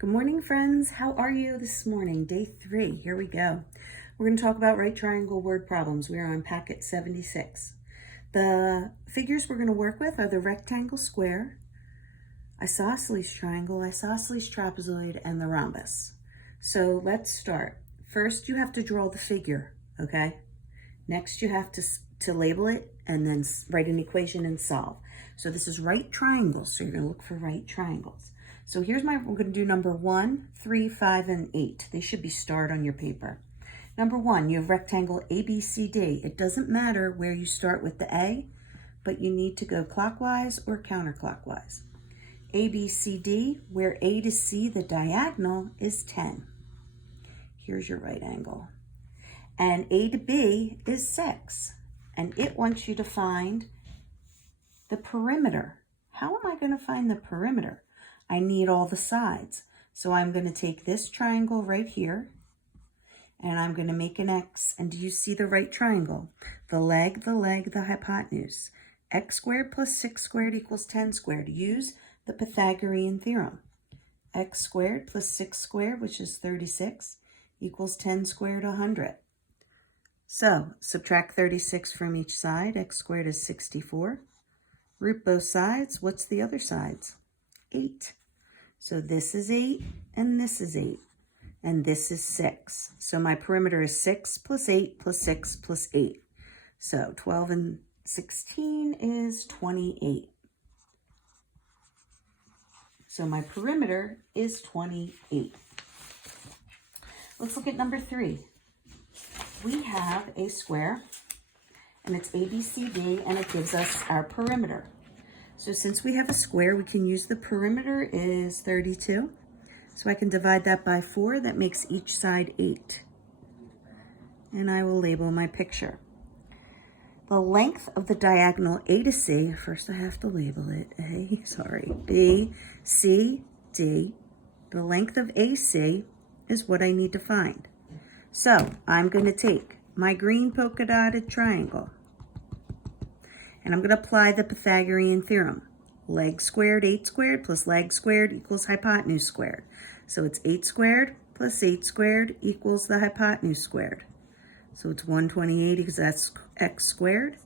Good morning, friends. How are you this morning? Day 3. Here we go. We're going to talk about right triangle word problems. We are on packet 76. The figures we're going to work with are the rectangle, square, isosceles triangle, isosceles trapezoid, and the rhombus. So let's start. First, you have to draw the figure, okay? Next, you have to label it and then write an equation and solve. So this is right triangles, so you're going to look for right triangles. So we're going to do number 1, 3, 5, and 8. They should be starred on your paper. Number 1, you have rectangle ABCD. It doesn't matter where you start with the A, but you need to go clockwise or counterclockwise. ABCD, where A to C, the diagonal, is 10. Here's your right angle. And A to B is 6. And it wants you to find the perimeter. How am I going to find the perimeter? I need all the sides. So I'm going to take this triangle right here, and I'm going to make an X. And do you see the right triangle? The leg, the hypotenuse. X squared plus 6 squared equals 10 squared. Use the Pythagorean theorem. X squared plus 6 squared, which is 36, equals 10 squared, 100. So subtract 36 from each side. X squared is 64. Root both sides. What's the other sides? 8. So this is 8, and this is 8, and this is 6. So my perimeter is 6 plus 8 plus 6 plus 8. So 12 and 16 is 28. So my perimeter is 28. Let's look at number 3. We have a square, and it's ABCD, and it gives us our perimeter. So since we have a square, we can use the perimeter is 32. So I can divide that by 4. That makes each side 8. And I will label my picture. The length of the diagonal A to C, first I have to label it, B, C, D. The length of AC is what I need to find. So I'm going to take my green polka dotted triangle, and I'm going to apply the Pythagorean theorem. Leg squared, 8 squared, plus leg squared equals hypotenuse squared. So it's 8 squared plus 8 squared equals the hypotenuse squared. So it's 128 because that's x squared.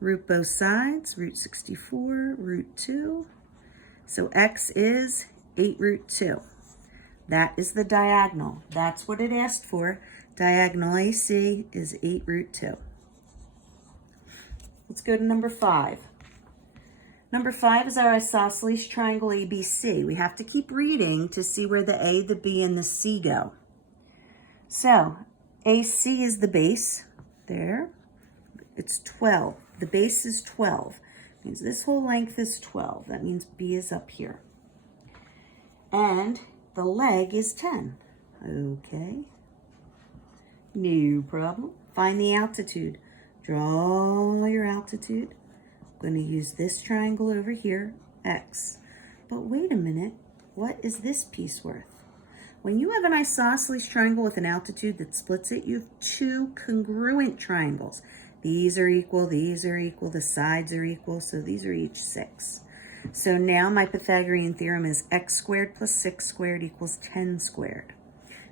Root both sides, root 64, root 2. So x is 8 root 2. That is the diagonal. That's what it asked for. Diagonal AC is 8 root 2. Let's go to number 5. Number 5 is our isosceles triangle ABC. We have to keep reading to see where the A, the B, and the C go. So AC is the base. There. It's 12. The base is 12. Means this whole length is 12. That means B is up here. And the leg is 10. Okay. No problem. Find the altitude. Draw your altitude. I'm going to use this triangle over here, X. But wait a minute. What is this piece worth? When you have an isosceles triangle with an altitude that splits it, you have 2 congruent triangles. These are equal, the sides are equal, so these are each 6. So now my Pythagorean theorem is x squared plus 6 squared equals 10 squared.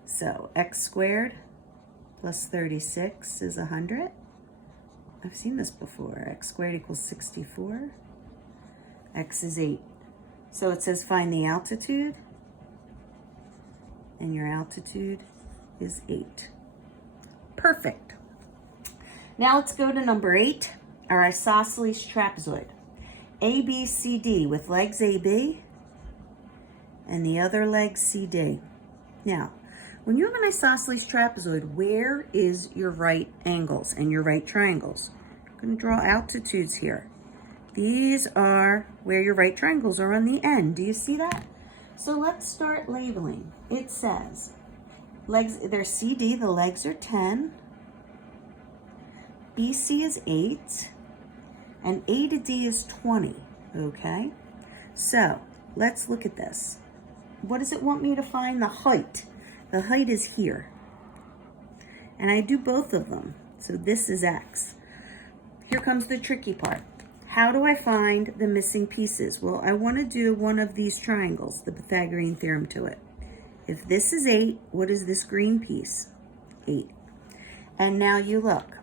So x squared plus 36 is 100. I've seen this before. X squared equals 64. X is 8. So it says find the altitude, and your altitude is 8. Perfect. Now let's go to number 8, our isosceles trapezoid. ABCD with legs AB and the other leg CD. Now, when you have an isosceles trapezoid, where is your right angles and your right triangles? I'm going to draw altitudes here. These are where your right triangles are on the end. Do you see that? So let's start labeling. It says legs, they're CD, the legs are 10. BC is 8. And A to D is 20, okay? So let's look at this. What does it want me to find? The height. The height is here. And I do both of them. So this is X. Here comes the tricky part. How do I find the missing pieces? Well, I want to do one of these triangles, the Pythagorean theorem to it. If this is 8, what is this green piece? 8. And now you look.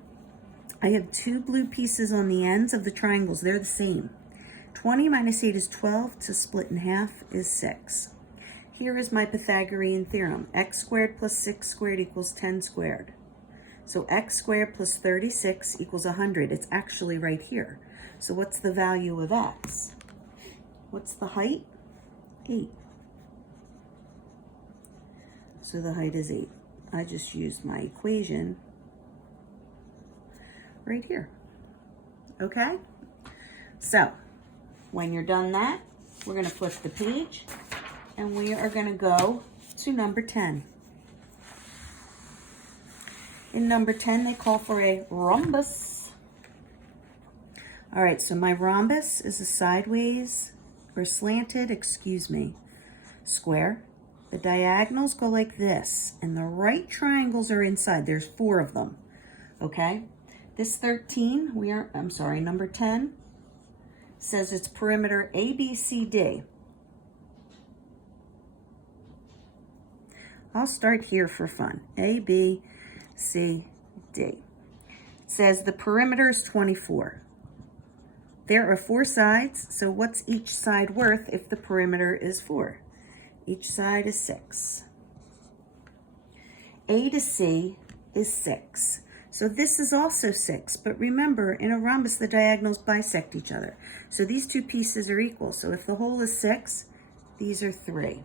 I have 2 blue pieces on the ends of the triangles. They're the same. 20 minus 8 is 12. To split in half is 6. Here is my Pythagorean theorem. X squared plus 6 squared equals 10 squared. So x squared plus 36 equals 100. It's actually right here. So what's the value of x? What's the height? 8. So the height is 8. I just used my equation right here. Okay? So when you're done that, we're going to flip the page and we are going to go to number 10. In number 10, they call for a rhombus. All right, so my rhombus is a sideways or slanted, square. The diagonals go like this, and the right triangles are inside. There's 4 of them, okay? This 13, number 10, says it's perimeter ABCD. I'll start here for fun. ABCD. It says the perimeter is 24. There are 4 sides, so what's each side worth if the perimeter is 4? Each side is 6. A to C is 6. So this is also 6, but remember, in a rhombus, the diagonals bisect each other. So these 2 pieces are equal. So if the whole is 6, these are 3.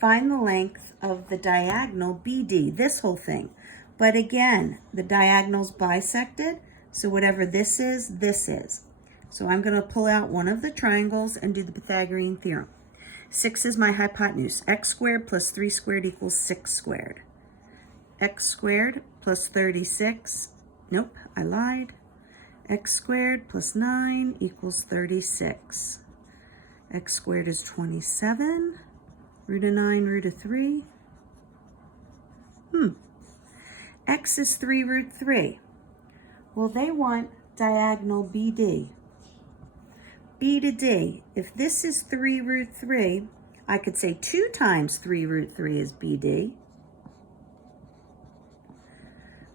Find the length of the diagonal BD, this whole thing. But again, the diagonals bisected, so whatever this is, this is. So I'm going to pull out one of the triangles and do the Pythagorean theorem. 6 is my hypotenuse. X squared plus 3 squared equals 6 squared. X squared plus 36, nope, I lied. X squared plus 9 equals 36. X squared is 27. Root of 9, root of 3. X is 3 root 3. Well, they want diagonal BD. B to D. If this is 3 root 3, I could say 2 times 3 root 3 is BD,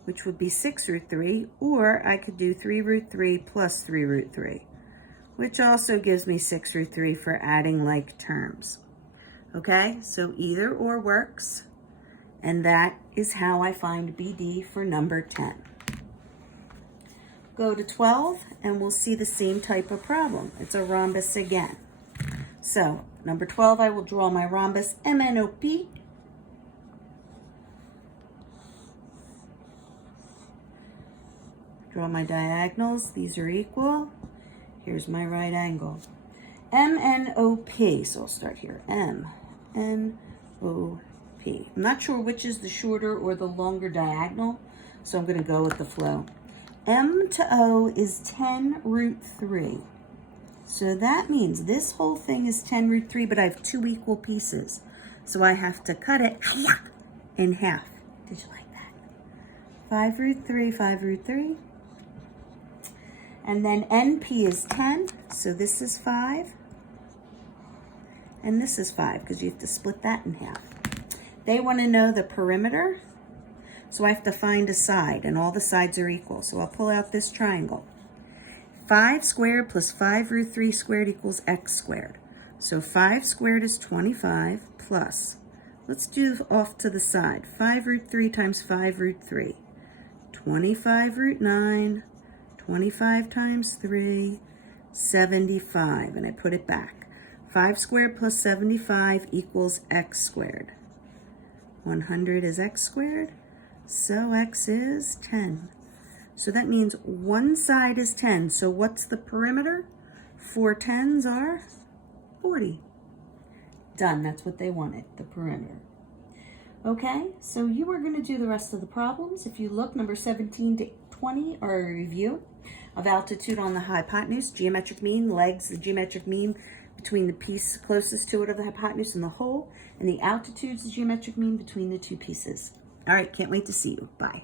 which would be 6 root 3, or I could do 3 root 3 plus 3 root 3, which also gives me 6 root 3 for adding like terms. Okay, so either or works, and that is how I find BD for number 10. Go to 12, and we'll see the same type of problem. It's a rhombus again. So, number 12, I will draw my rhombus, MNOP. Draw my diagonals. These are equal. Here's my right angle. MNOP. So I'll start here. MNOP. I'm not sure which is the shorter or the longer diagonal, so I'm going to go with the flow. M to O is 10 root 3. So that means this whole thing is 10 root 3, but I have 2 equal pieces. So I have to cut it in half. Did you like that? 5 root 3, 5 root 3. And then NP is 10, so this is 5. And this is 5, because you have to split that in half. They want to know the perimeter. So I have to find a side, and all the sides are equal. So I'll pull out this triangle. 5 squared plus 5 root 3 squared equals x squared. So 5 squared is 25 plus, let's do off to the side, 5 root 3 times 5 root 3. 25 root 9, 25 times 3, 75, and I put it back. 5 squared plus 75 equals x squared. 100 is x squared. So x is 10. So that means one side is 10. So what's the perimeter? 4 tens are 40. Done. That's what they wanted, the perimeter. Okay, so you are going to do the rest of the problems. If you look, number 17 to 20 are a review of altitude on the hypotenuse, geometric mean, legs, the geometric mean between the piece closest to it of the hypotenuse and the hole, and the altitude's the geometric mean between the 2 pieces. All right, can't wait to see you. Bye.